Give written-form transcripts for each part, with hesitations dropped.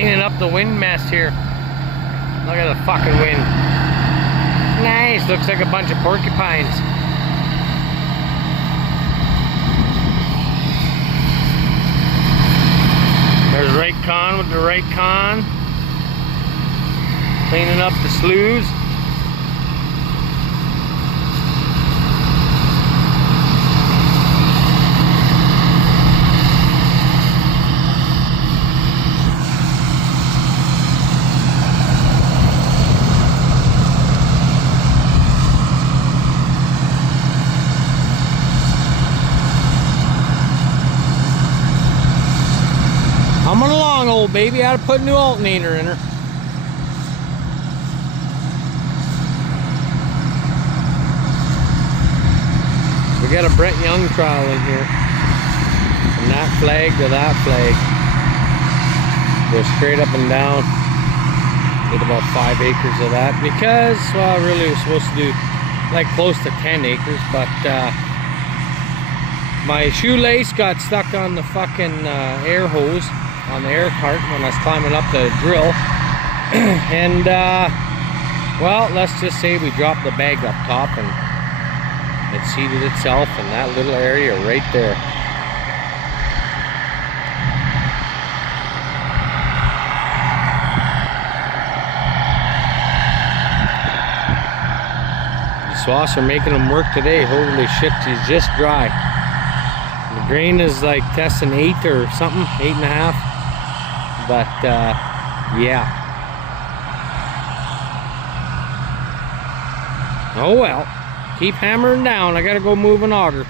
Cleaning up the wind mess here. Look at the fucking wind. Nice, looks like a bunch of porcupines. There's right con with the right con. Cleaning up the sloughs. Coming along, old baby. I had to put a new alternator in her. We got a Brett Young trial in here. From that flag to that flag. Go straight up and down. Did about 5 acres of that. Because, well, really we're supposed to do like close to 10 acres. But my shoelace got stuck on the fucking air hose. On the air cart when I was climbing up the drill. And well, let's just say we dropped the bag up top and it seated itself in that little area right there. The swaths are making them work today. Holy shit, she's just dry. The grain is like testing 8 or something, 8.5. But yeah. Oh well. Keep hammering down. I gotta go move an auger.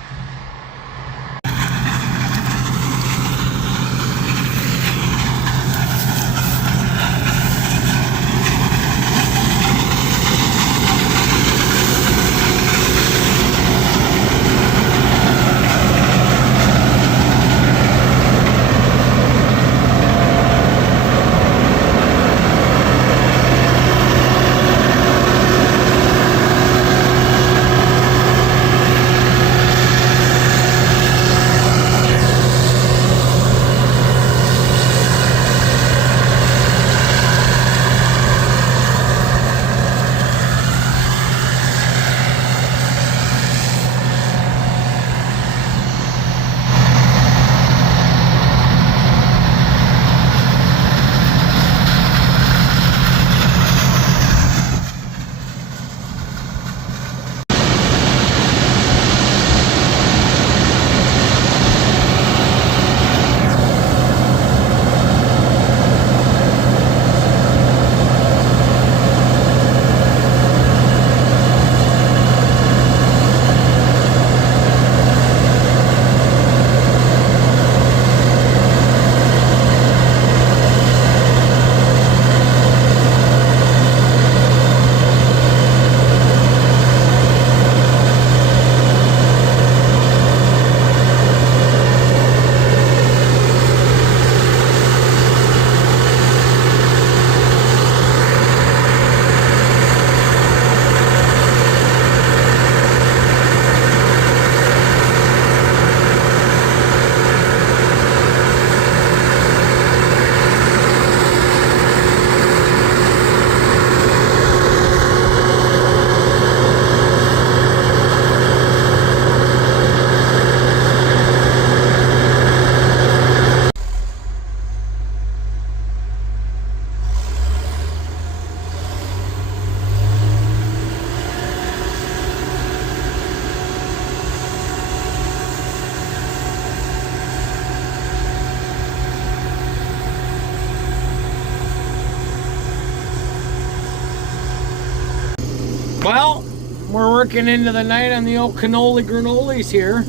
Well, we're working into the night on the old canola granolas here.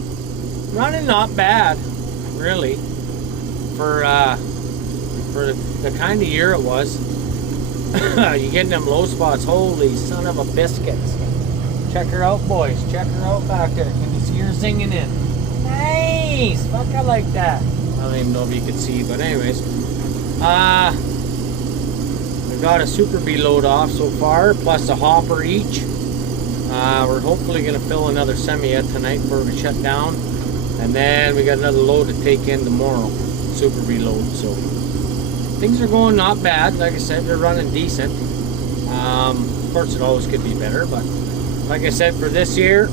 Running not bad, really, for the kind of year it was. You get them low spots, holy son of a biscuits. Check her out, boys. Check her out back there. Can you see her zinging in? Nice! Fuck, I like that. I don't even know if you can see, but anyways. We got a Super B load off so far, plus a hopper each. We're hopefully going to fill another semi-et tonight before we shut down. And then we got another load to take in tomorrow. Super B load, so things are going not bad. Like I said, they're running decent. Of course, it always could be better, but like I said, for this year,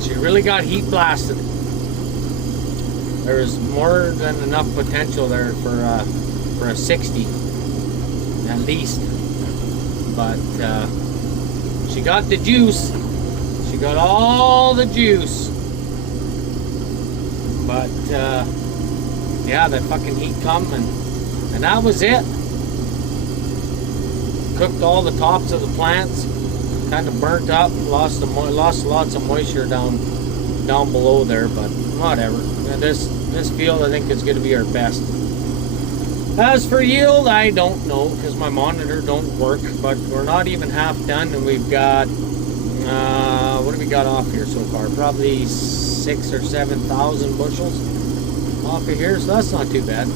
she really got heat blasted. There's more than enough potential there for a 60, at least. But she got the juice. She got all the juice. But yeah, that fucking heat come and that was it. Cooked all the tops of the plants, kind of burnt up, lost lots of moisture down below there, but whatever. And this field I think is going to be our best. As for yield, I don't know because my monitor don't work, but we're not even half done, and we've got what have we got off here so far? Probably 6,000 or 7,000 bushels off of here, so that's not too bad.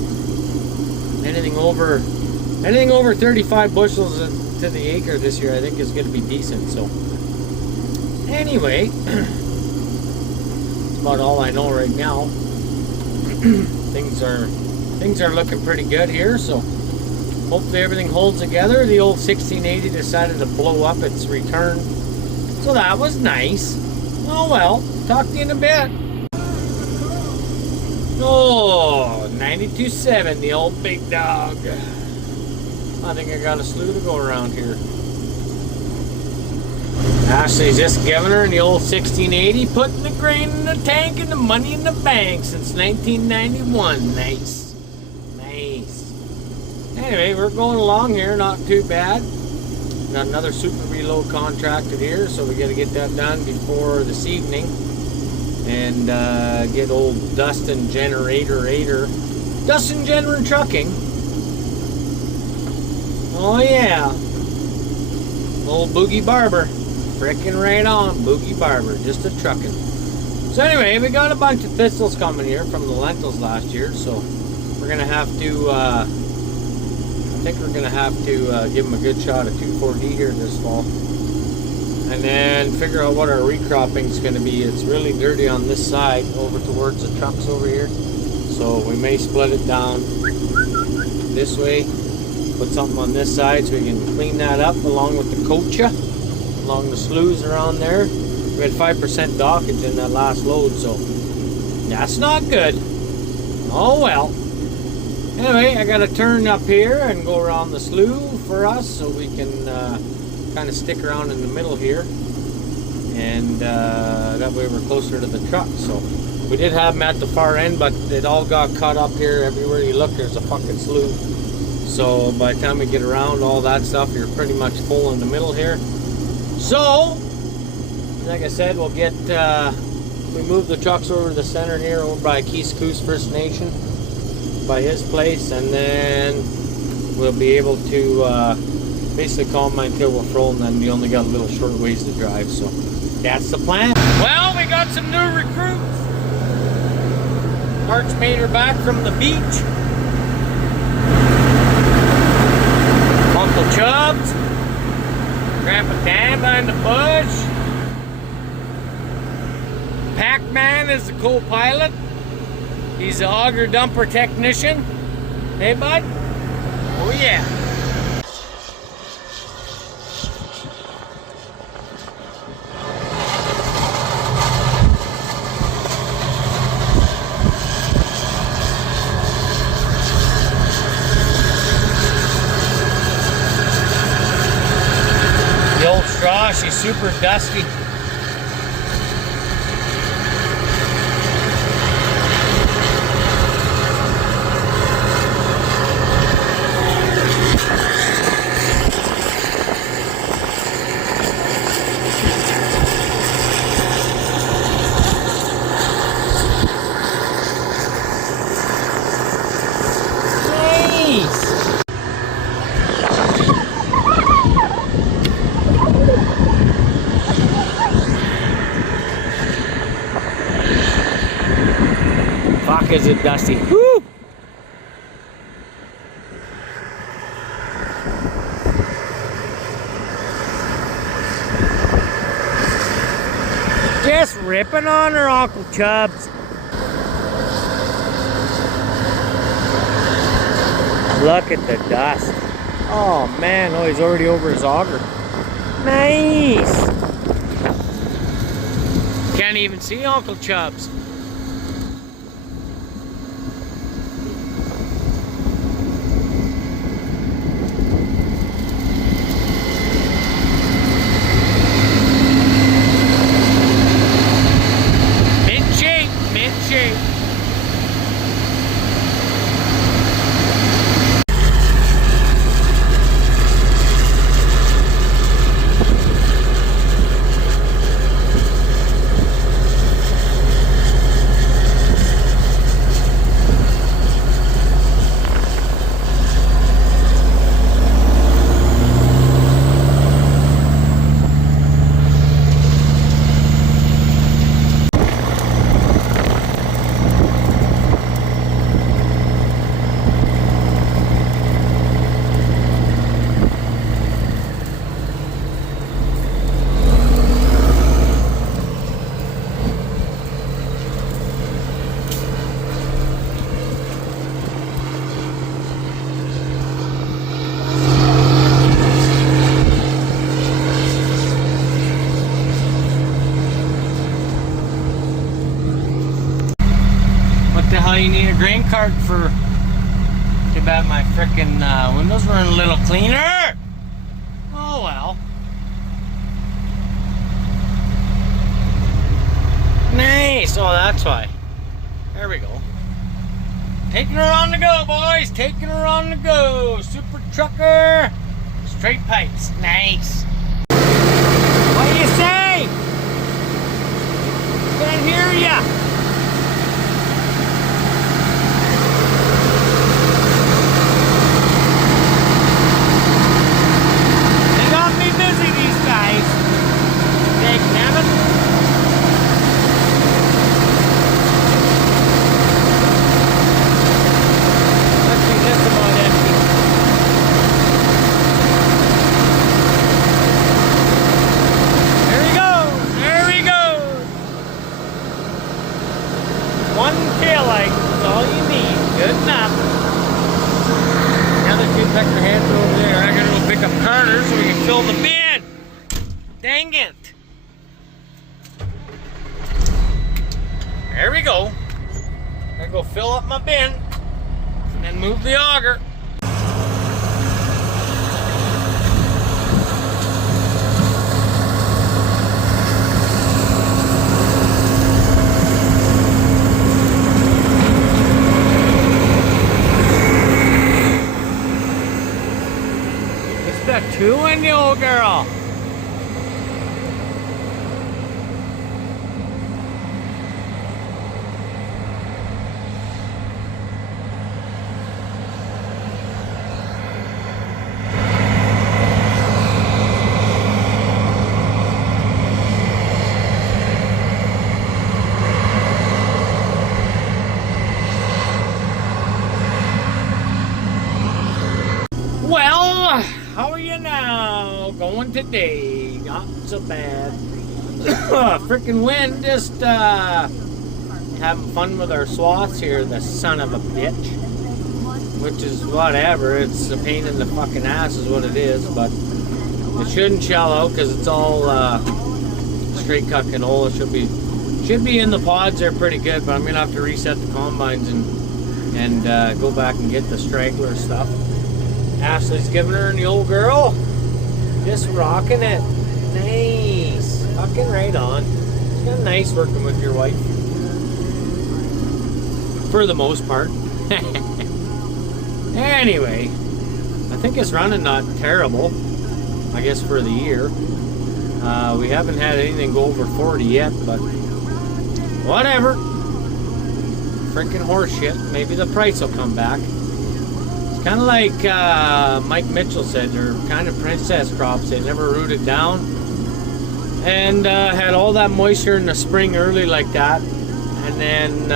Anything over 35 bushels to the acre this year, I think is going to be decent. So anyway, that's about all I know right now. Things are looking pretty good here, so hopefully everything holds together. The old 1680 decided to blow up its return, so that was nice. Oh well, talk to you in a bit. Oh, 92.7, the old big dog. I think I got a slew to go around here. Ashley's just giving her in the old 1680, putting the grain in the tank and the money in the bank since 1991. Nice. Nice. Anyway, we're going along here, not too bad. Got another super reload contracted here, so we got to get that done before this evening. And get old Dustin Trucking. Oh yeah, old Boogie Barber, frickin' right on, Boogie Barber, just a truckin'. So anyway, we got a bunch of thistles coming here from the lentils last year, so we're gonna have to, I think we're gonna have to give them a good shot at 2,4-D here this fall, and then figure out what our recropping is gonna be. It's really dirty on this side over towards the trucks over here, so we may split it down this way. Put something on this side so we can clean that up along with the kocha, along the sloughs around there. We had 5% dockage in that last load, so that's not good. Oh well. Anyway, I got to turn up here and go around the slough for us so we can kind of stick around in the middle here, and that way we're closer to the truck. So we did have them at the far end, but it all got cut up here. Everywhere you look, there's a fucking slough. So by the time we get around all that stuff, you're pretty much full in the middle here. So, like I said, we'll get, we move the trucks over to the center here, over by Keys Coos First Nation, by his place, and then we'll be able to basically calm my until we're full, and then we only got a little short ways to drive. So that's the plan. Well, we got some new recruits. Mark's made her back from the beach. Uncle Chubbs, Grandpa Dan behind the bush, Pac-Man is the co-pilot, he's the auger dumper technician. Hey bud? Oh yeah. Straw, she's super dusty. Is it dusty? Woo! Just ripping on her, Uncle Chubbs. Look at the dust. Oh man, oh, he's already over his auger. Nice. Can't even see Uncle Chubbs. Mid-shape. What the hell you need a grain cart for? Too bad my frickin' windows weren't a little cleaner. Oh well. Nice. Oh, that's why. There we go. Taking her on the go, boys. Taking her on the go. Super trucker. Straight pipes. Nice. What do you say? Can't hear ya. One tail light is all you need. Good enough. The other two pecker heads are over there. I gotta go pick up Carter so we can fill the bin. Dang it. There we go. I go fill up my bin and then move the auger. Two in the old girl. Well, how are you now? Going today? Not so bad. Freaking wind, just having fun with our swaths here, the son of a bitch. Which is whatever, it's a pain in the fucking ass is what it is, but it shouldn't shell out because it's all straight cut canola. Should be in the pods there pretty good, but I'm gonna have to reset the combines and go back and get the straggler stuff. Ashley's giving her and the old girl. Just rocking it. Nice. Fucking right on. It's kind of nice working with your wife. For the most part. Anyway, I think it's running not terrible. I guess for the year. We haven't had anything go over 40 yet, but whatever. Freaking horse shit. Maybe the price will come back. Kind of like Mike Mitchell said, they're kind of princess crops. They never rooted down and had all that moisture in the spring early like that, and then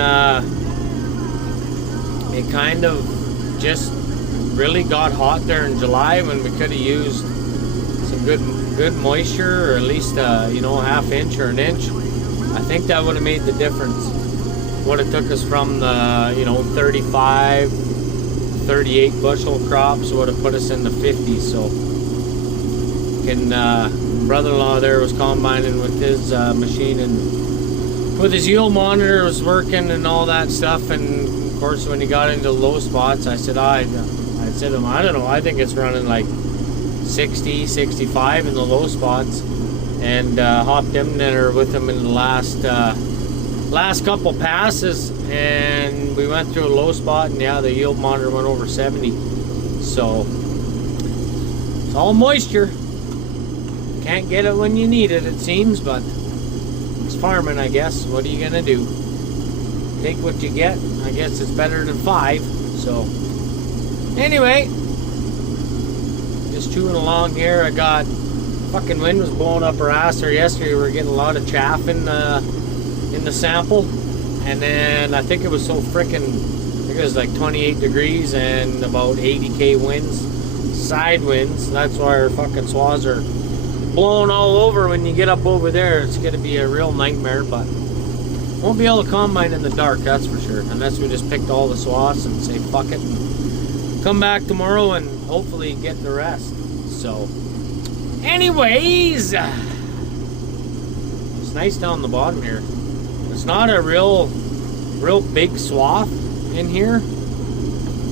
it kind of just really got hot there in July when we could have used some good moisture, or at least a half inch or an inch. I think that would have made the difference. What it took us from the 35 38 bushel crop, so would have put us in the 50s. So, brother-in-law there was combining with his machine, and with his yield monitor was working and all that stuff. And of course, when he got into low spots, I said, I said to him, I don't know, I think it's running like 60, 65 in the low spots, and hopped in there with him in the last couple passes, and we went through a low spot, and yeah, the yield monitor went over 70. So it's all moisture. Can't get it when you need it, it seems, but it's farming, I guess. What are you gonna do? Take what you get. I guess it's better than 5. So anyway, just chewing along here. I got fucking wind was blowing up our ass there yesterday. We were getting a lot of chaff in the sample, and then I think it was so freaking, I think it was like 28 degrees and about 80k winds, side winds. That's why our fucking swaths are blowing all over. When you get up over there, it's gonna be a real nightmare, but won't be able to combine in the dark, that's for sure, unless we just picked all the swaths and say fuck it and come back tomorrow and hopefully get the rest. So anyways, it's nice down the bottom here. It's not a real big swath in here,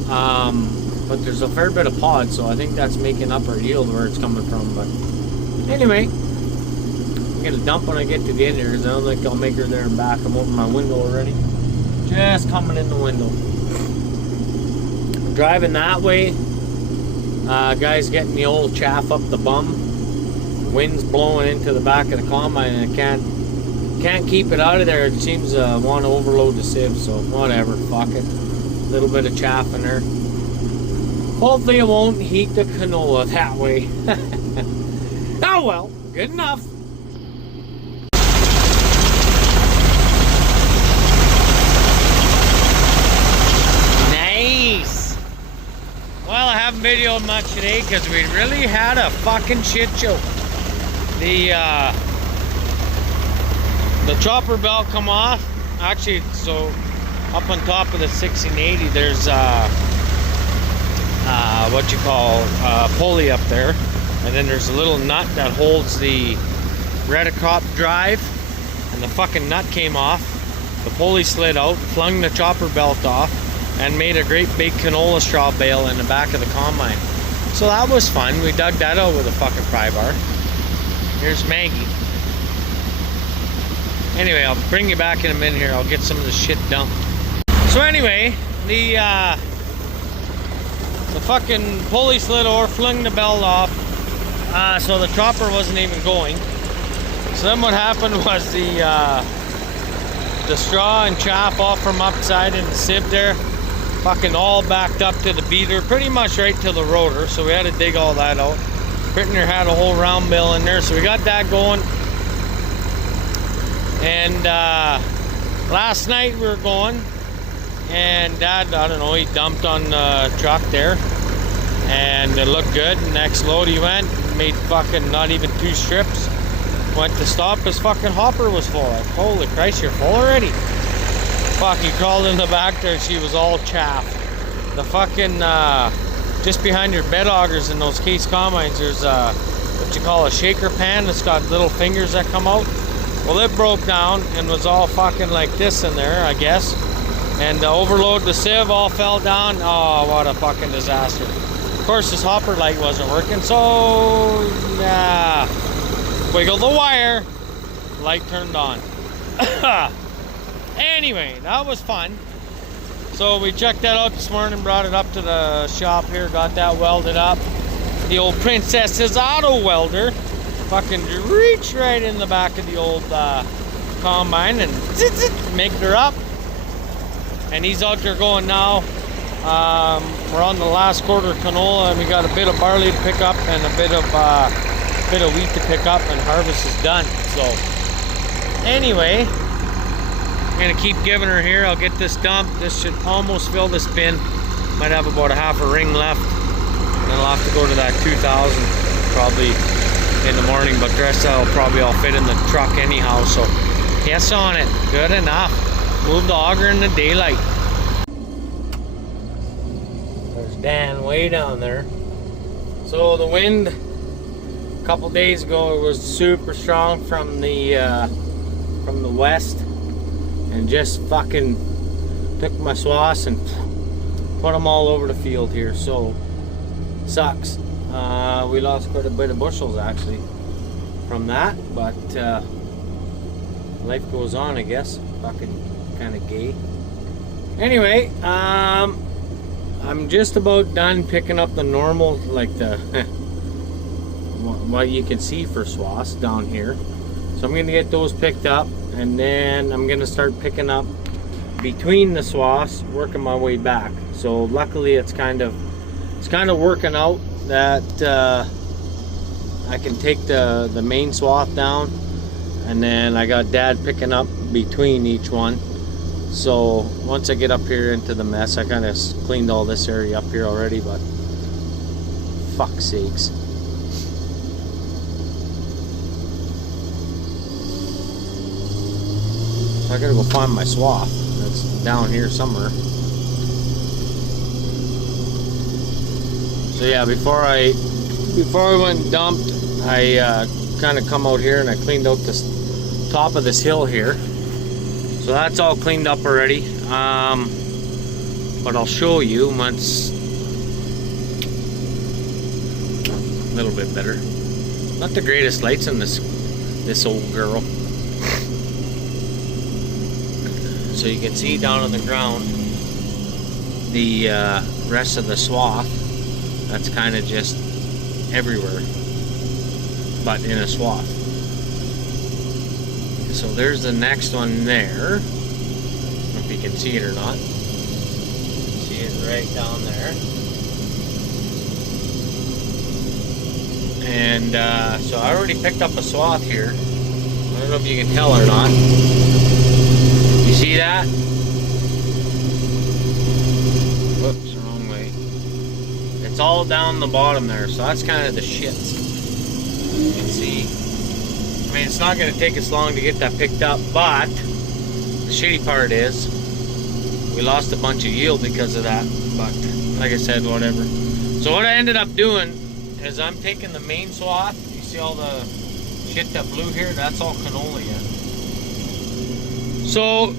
but there's a fair bit of pod, so I think that's making up our yield where it's coming from. But anyway, I'm gonna dump when I get to the end here, because I don't think I'll make her there and back. I'm opening my window already. Just coming in the window. I'm driving that way. Guys getting the old chaff up the bum. Wind's blowing into the back of the combine, and I can't keep it out of there. It seems to want to overload the sieve, so whatever, fuck it. A little bit of chaff in there. Hopefully it won't heat the canola that way. Oh well, good enough. Nice. Well, I haven't videoed much today because we really had a fucking shit show. The chopper belt come off. Actually, so up on top of the 1680, there's what you call pulley up there, and then there's a little nut that holds the reticop drive, and the fucking nut came off. The pulley slid out, flung the chopper belt off, and made a great big canola straw bale in the back of the combine. So that was fun. We dug that out with a fucking pry bar. Here's Maggie. Anyway, I'll bring you back in a minute here. I'll get some of this shit dumped. So anyway, the fucking pulley slid over, flung the belt off, so the chopper wasn't even going. So then what happened was the straw and chaff off from upside in the sieve there, fucking all backed up to the beater, pretty much right to the rotor. So we had to dig all that out. Brittner had a whole round mill in there, so we got that going. And last night we were going, and Dad, I don't know, he dumped on the truck there, and it looked good. Next load he went, made fucking not even 2 strips. Went to stop, his fucking hopper was full. Like, holy Christ, you're full already? Fuck, he crawled in the back there, she was all chaff. The fucking, just behind your bed augers in those case combines, there's what you call a shaker pan that's got little fingers that come out. Well, it broke down and was all fucking like this in there, I guess. And the overload, the sieve all fell down. Oh, what a fucking disaster. Of course, this hopper light wasn't working, so yeah. Wiggle the wire, light turned on. Anyway, that was fun. So we checked that out this morning, brought it up to the shop here, got that welded up. The old Princess's auto welder. Fucking reach right in the back of the old combine and make her up. And he's out there going now. We're on the last quarter of canola, and we got a bit of barley to pick up and a bit of wheat to pick up, and harvest is done. So anyway, I'm gonna keep giving her here. I'll get this dumped. This should almost fill this bin. Might have about a half a ring left, and then I'll have to go to that 2,000 probably in the morning, but the rest of that will probably all fit in the truck anyhow. So yes on it, good enough. Move the auger in the daylight. There's Dan way down there. So the wind a couple days ago, it was super strong from the west, and just fucking took my swaths and put them all over the field here. So sucks. We lost quite a bit of bushels actually from that, but life goes on, I guess. Fucking kind of gay. Anyway, I'm just about done picking up the normal, like the what you can see for swaths down here. So I'm gonna get those picked up, and then I'm gonna start picking up between the swaths, working my way back. So luckily it's kind of working out that I can take the main swath down, and then I got Dad picking up between each one. So once I get up here into the mess, I kind of cleaned all this area up here already, but fuck's sakes. So I gotta go find my swath. That's down here somewhere. So yeah, before I went and dumped, I kind of come out here and I cleaned out this top of this hill here. So that's all cleaned up already. But I'll show you once. A little bit better. Not the greatest lights in this old girl. So you can see down on the ground the rest of the swath. That's kind of just everywhere, but in a swath. So there's the next one there. I don't know if you can see it or not. See it right down there. And so I already picked up a swath here. I don't know if you can tell or not. You see that? Whoops, wrong way. It's all down the bottom there, so that's kind of the shit. You can see. I mean, it's not going to take us long to get that picked up, but the shitty part is we lost a bunch of yield because of that. But like I said, whatever. So what I ended up doing is I'm taking the main swath. You see all the shit that blew here? That's all canola yet. So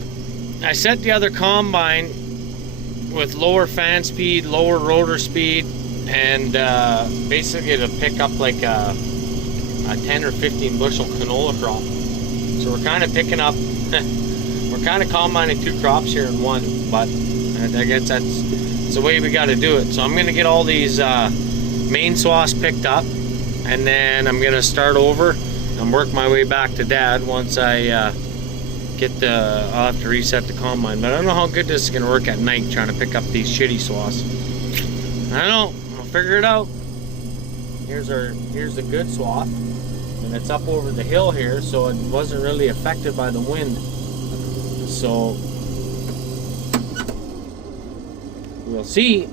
I set the other combine with lower fan speed, lower rotor speed, and basically to pick up like a 10 or 15 bushel canola crop. So we're kind of picking up, we're kind of combining two crops here in one, but I guess that's the way we got to do it. So I'm going to get all these main swaths picked up, and then I'm going to start over and work my way back to Dad once I I'll have to reset the combine. But I don't know how good this is going to work at night trying to pick up these shitty swaths. I don't know. I'll figure it out. Here's the good swath, and it's up over the hill here, so it wasn't really affected by the wind. So we'll see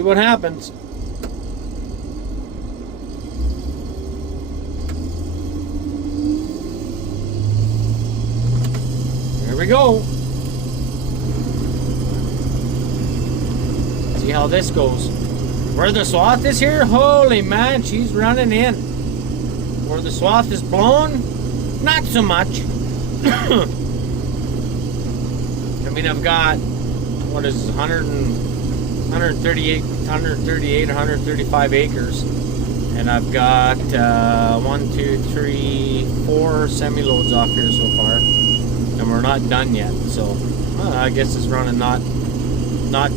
what happens. Here we go. See how this goes. Where the swath is here, holy man, she's running in. Where the swath is blown, not so much. I mean, I've got, what is this, 138, 135 acres. And I've got 4 semi-loads off here so far. And we're not done yet. So, I guess it's running not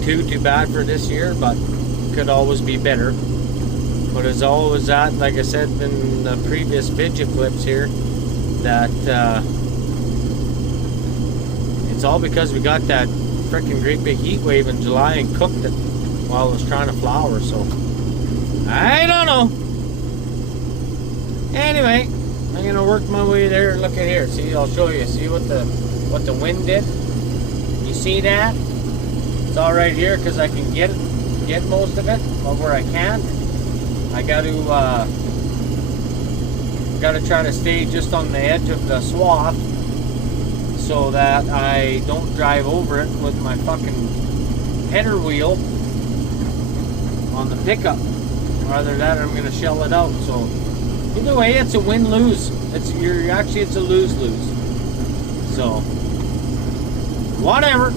too bad for this year, but could always be better. But as always that, like I said in the previous video clips here, that it's all because we got that freaking great big heat wave in July and cooked it while it was trying to flower. So I don't know. Anyway, I'm gonna work my way there. Look at here. See, I'll show you. See what the wind did? You see that? It's all right here because I can get most of it, but where I can't, I got to try to stay just on the edge of the swath so that I don't drive over it with my fucking header wheel on the pickup. Rather that, I'm gonna shell it out. So either way, it's a win-lose. It's a lose-lose. So whatever.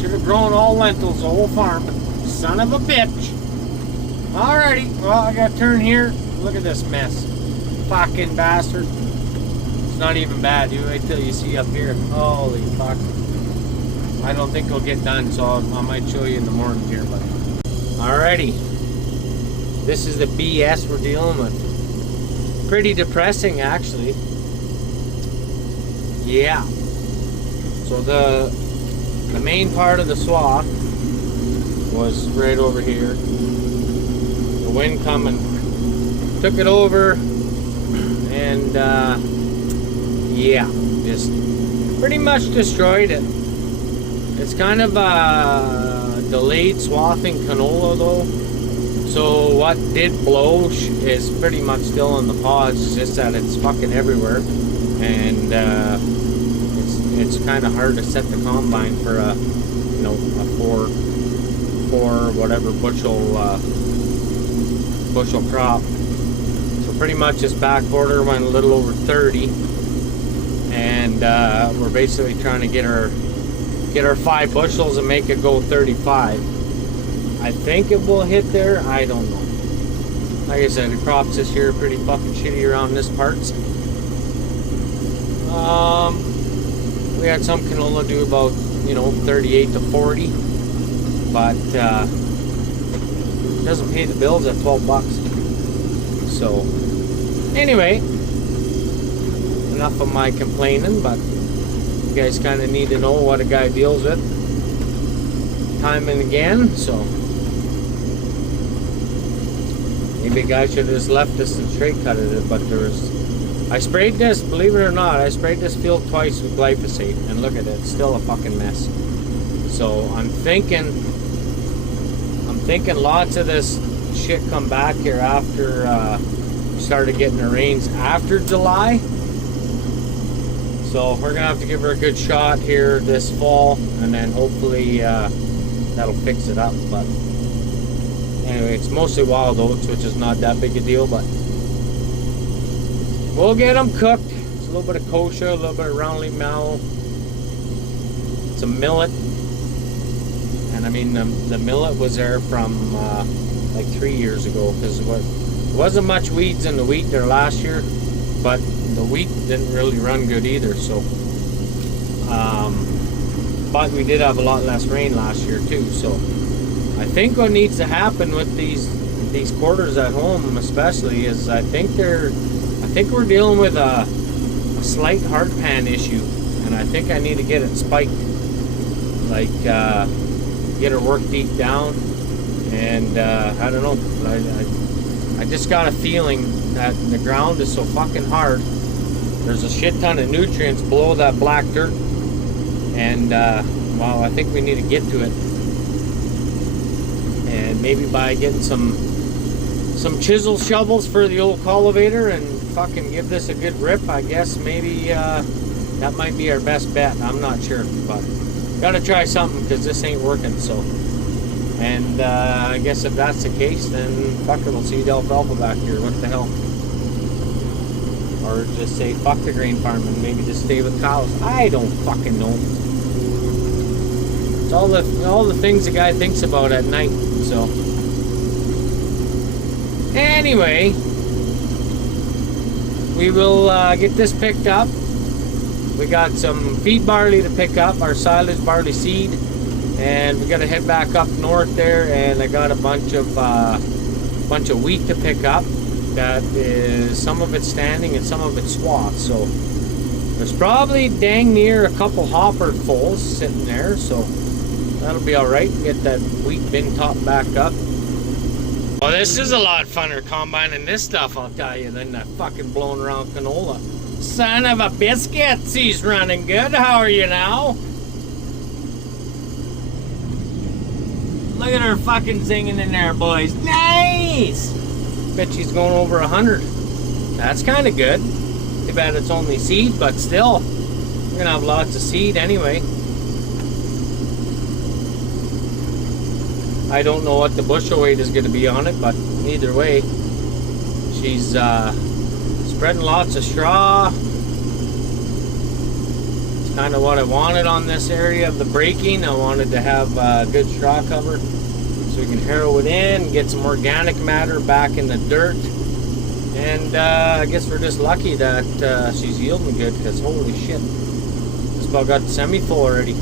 Should have grown all lentils, the whole farm. Son of a bitch. Alrighty, well, I gotta turn here. Look at this mess. Fucking bastard. It's not even bad. You wait till you see up here. Holy fuck. I don't think it'll get done, so I might show you in the morning here, but. Alrighty. This is the BS we're dealing with. Pretty depressing, actually. Yeah. So the main part of the swath was right over here. The wind coming took it over, and yeah, just pretty much destroyed it. It's kind of a delayed swathing canola though, so what did blow is pretty much still in the pods. It's just that it's fucking everywhere, and it's kind of hard to set the combine for a, you know, a four whatever bushel crop. So pretty much this back border went a little over 30, and we're basically trying to get our 5 bushels and make it go 35. I think it will hit there. I don't know. Like I said, the crops this year are pretty fucking shitty around this parts. We had some canola do about, you know, 38 to 40, but it doesn't pay the bills at 12 bucks. So anyway, enough of my complaining, but you guys kind of need to know what a guy deals with time and again. So maybe a guy should have just left this and straight cutted it, but I sprayed this, believe it or not, I sprayed this field twice with glyphosate, and look at it, it's still a fucking mess. So I'm thinking lots of this shit come back here after we started getting the rains after July. So we're gonna have to give her a good shot here this fall, and then hopefully that'll fix it up. But anyway, it's mostly wild oats, which is not that big a deal, but we'll get them cooked. It's a little bit of kosher, a little bit of round leaf mallow. It's a millet. And I mean, the millet was there from like 3 years ago, because there wasn't much weeds in the wheat there last year, but the wheat didn't really run good either. So, but we did have a lot less rain last year too. So I think what needs to happen with these quarters at home, especially, is I think we're dealing with a slight hard pan issue, and I think I need to get it spiked, like get her work deep down, and I don't know, I just got a feeling that the ground is so fucking hard. There's a shit ton of nutrients below that black dirt, and well, I think we need to get to it, and maybe by getting some chisel shovels for the old cultivator and fucking give this a good rip, I guess maybe that might be our best bet. I'm not sure, but gotta try something, because this ain't working. So, and I guess if that's the case, then fuck it, we'll seed alfalfa back here. What the hell? Or just say fuck the grain farm and maybe just stay with cows. I don't fucking know. It's all the things the guy thinks about at night. So anyway, we will get this picked up. We got some feed barley to pick up, our silage barley seed, and we got to head back up north there, and I got a bunch of wheat to pick up. That is, some of it's standing and some of it's swath. So there's probably dang near a couple hopper fulls sitting there, so that'll be all right. Get that wheat bin top back up. Well, this is a lot funner combining this stuff, I'll tell you, than that fucking blowing around canola. Son of a biscuit, he's running good. How are you now? Look at her fucking singing in there, boys. Nice! Bet she's going over 100. That's kind of good. Too bad it's only seed, but still, we're gonna have lots of seed anyway. I don't know what the bushel weight is going to be on it, but either way, she's spreading lots of straw. It's kind of what I wanted on this area of the breaking. I wanted to have good straw cover so we can harrow it in and get some organic matter back in the dirt. And I guess we're just lucky that she's yielding good, because holy shit, this bug got semi-full already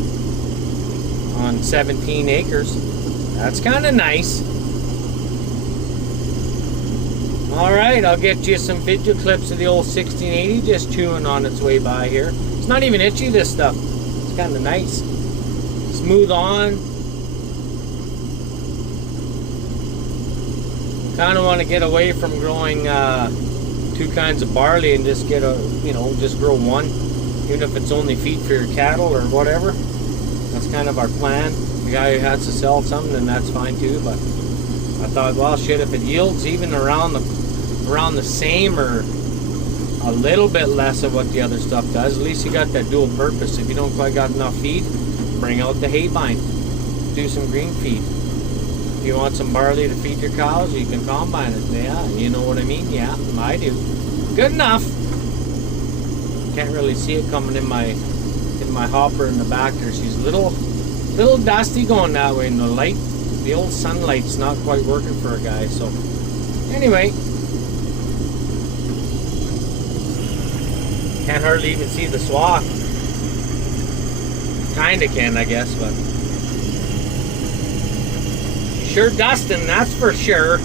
on 17 acres. That's kind of nice. Alright, I'll get you some video clips of the old 1680 just chewing on its way by here. It's not even itchy, this stuff. It's kind of nice. Smooth on. Kind of want to get away from growing two kinds of barley and just get a, just grow one, even if it's only feed for your cattle or whatever. That's kind of our plan. The guy who has to sell something, then that's fine too. But I thought, well, shit, if it yields even around the same or a little bit less of what the other stuff does, at least you got that dual purpose. If you don't quite got enough feed, bring out the hay vine, do some green feed. If you want some barley to feed your cows, you can combine it. Yeah, you know what I mean? Yeah, I do. Good enough. Can't really see it coming in my hopper in the back there. She's a little dusty going that way, and the old sunlight's not quite working for a guy. So anyway, can't hardly even see the swath. Kinda can, I guess, but sure dusting, that's for sure.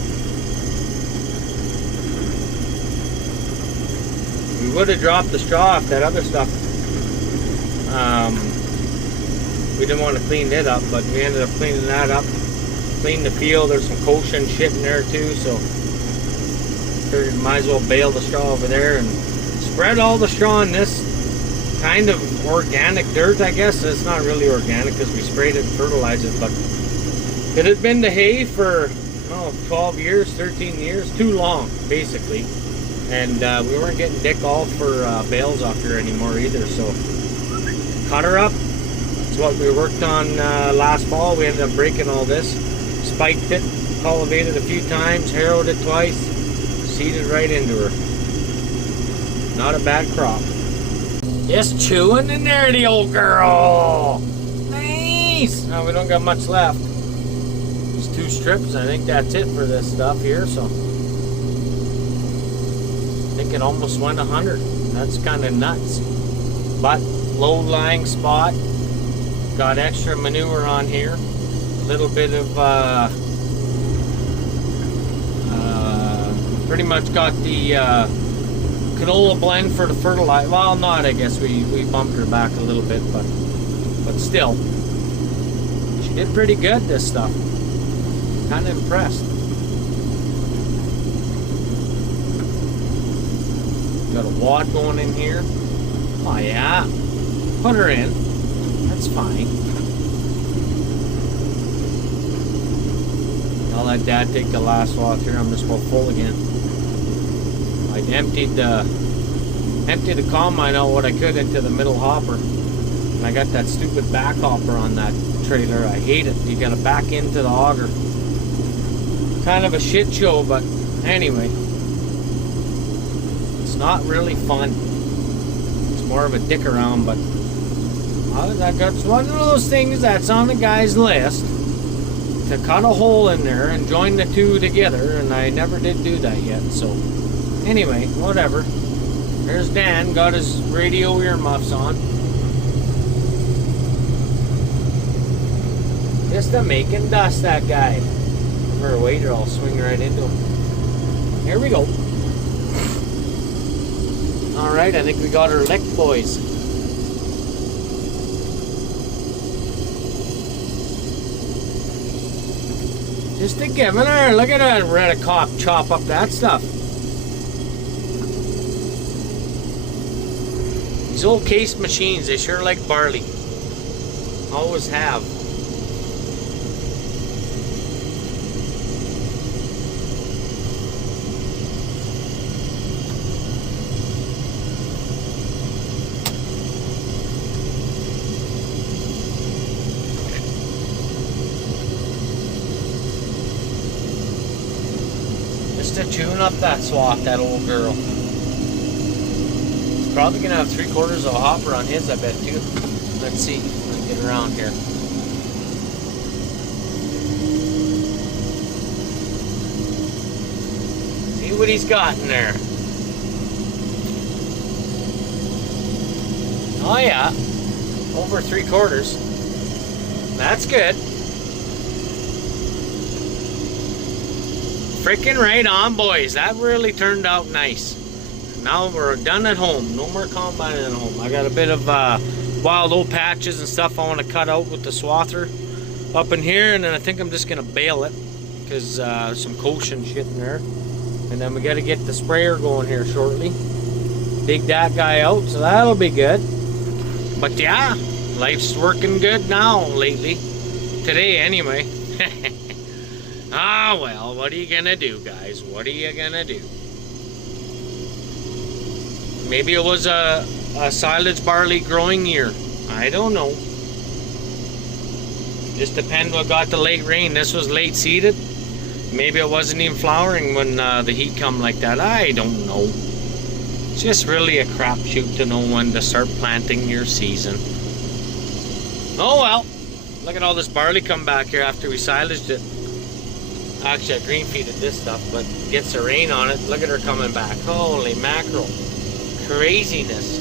We would have dropped the straw off that other stuff. We didn't want to clean it up, but we ended up cleaning that up. Cleaned the field. There's some kochia and shit in there too, so figured might as well bale the straw over there and spread all the straw in this kind of organic dirt, I guess. It's not really organic because we sprayed it and fertilized it, but it had been the hay for 12 years, 13 years, too long, basically. And we weren't getting dick all for bales off here anymore either, so cut her up. That's what we worked on last fall. We ended up breaking all this, spiked it, cultivated a few times, harrowed it twice, seeded right into her. Not a bad crop. Just chewing in there, the old girl. Nice. Now we don't got much left. Just 2 strips. I think that's it for this stuff here. So I think it almost went 100. That's kind of nuts. But low-lying spot. Got extra manure on here. A little bit of pretty much got the canola blend for the fertilizer. Well, not, I guess we bumped her back a little bit, but still, she did pretty good, this stuff. Kind of impressed. Got a wad going in here. Oh yeah, put her in. That's fine. I'll let Dad take the last swath here. I'm just about full again. I emptied the combine out what I could into the middle hopper, and I got that stupid back hopper on that trailer. I hate it. You gotta back into the auger. Kind of a shit show, but anyway, it's not really fun. It's more of a dick around, but that's one of those things that's on the guy's list, to cut a hole in there and join the two together, and I never did do that yet. So anyway, whatever. There's Dan, got his radio earmuffs on. Just a making dust, that guy. For a waiter, I'll swing right into him. Here we go. Alright, I think we got her licked, boys. Just a giving her. Look at that red cop chop up that stuff. These old case machines, they sure like barley. Always have. to tune up that swath, that old girl. He's probably gonna have 3/4 of a hopper on his, I bet too. Let's see. Let's get around here. See what he's got in there. Oh yeah, over 3/4. That's good. Freaking right on, boys. That really turned out nice. Now we're done at home. No more combining at home. I got a bit of wild old patches and stuff I want to cut out with the swather up in here, and then I think I'm just gonna bale it because some cushion shit in there. And then we got to get the sprayer going here shortly. Dig that guy out, so that'll be good. But yeah, life's working good now lately. Today anyway. Ah, well, what are you gonna do, guys? What are you gonna do? Maybe it was a silage barley growing year. I don't know. Just depends what got the late rain. This was late seeded. Maybe it wasn't even flowering when the heat come like that. I don't know. It's just really a crapshoot to know when to start planting your season. Oh well. Look at all this barley come back here after we silaged it. Actually, I green feeded this stuff, but gets the rain on it. Look at her coming back. Holy mackerel. Craziness.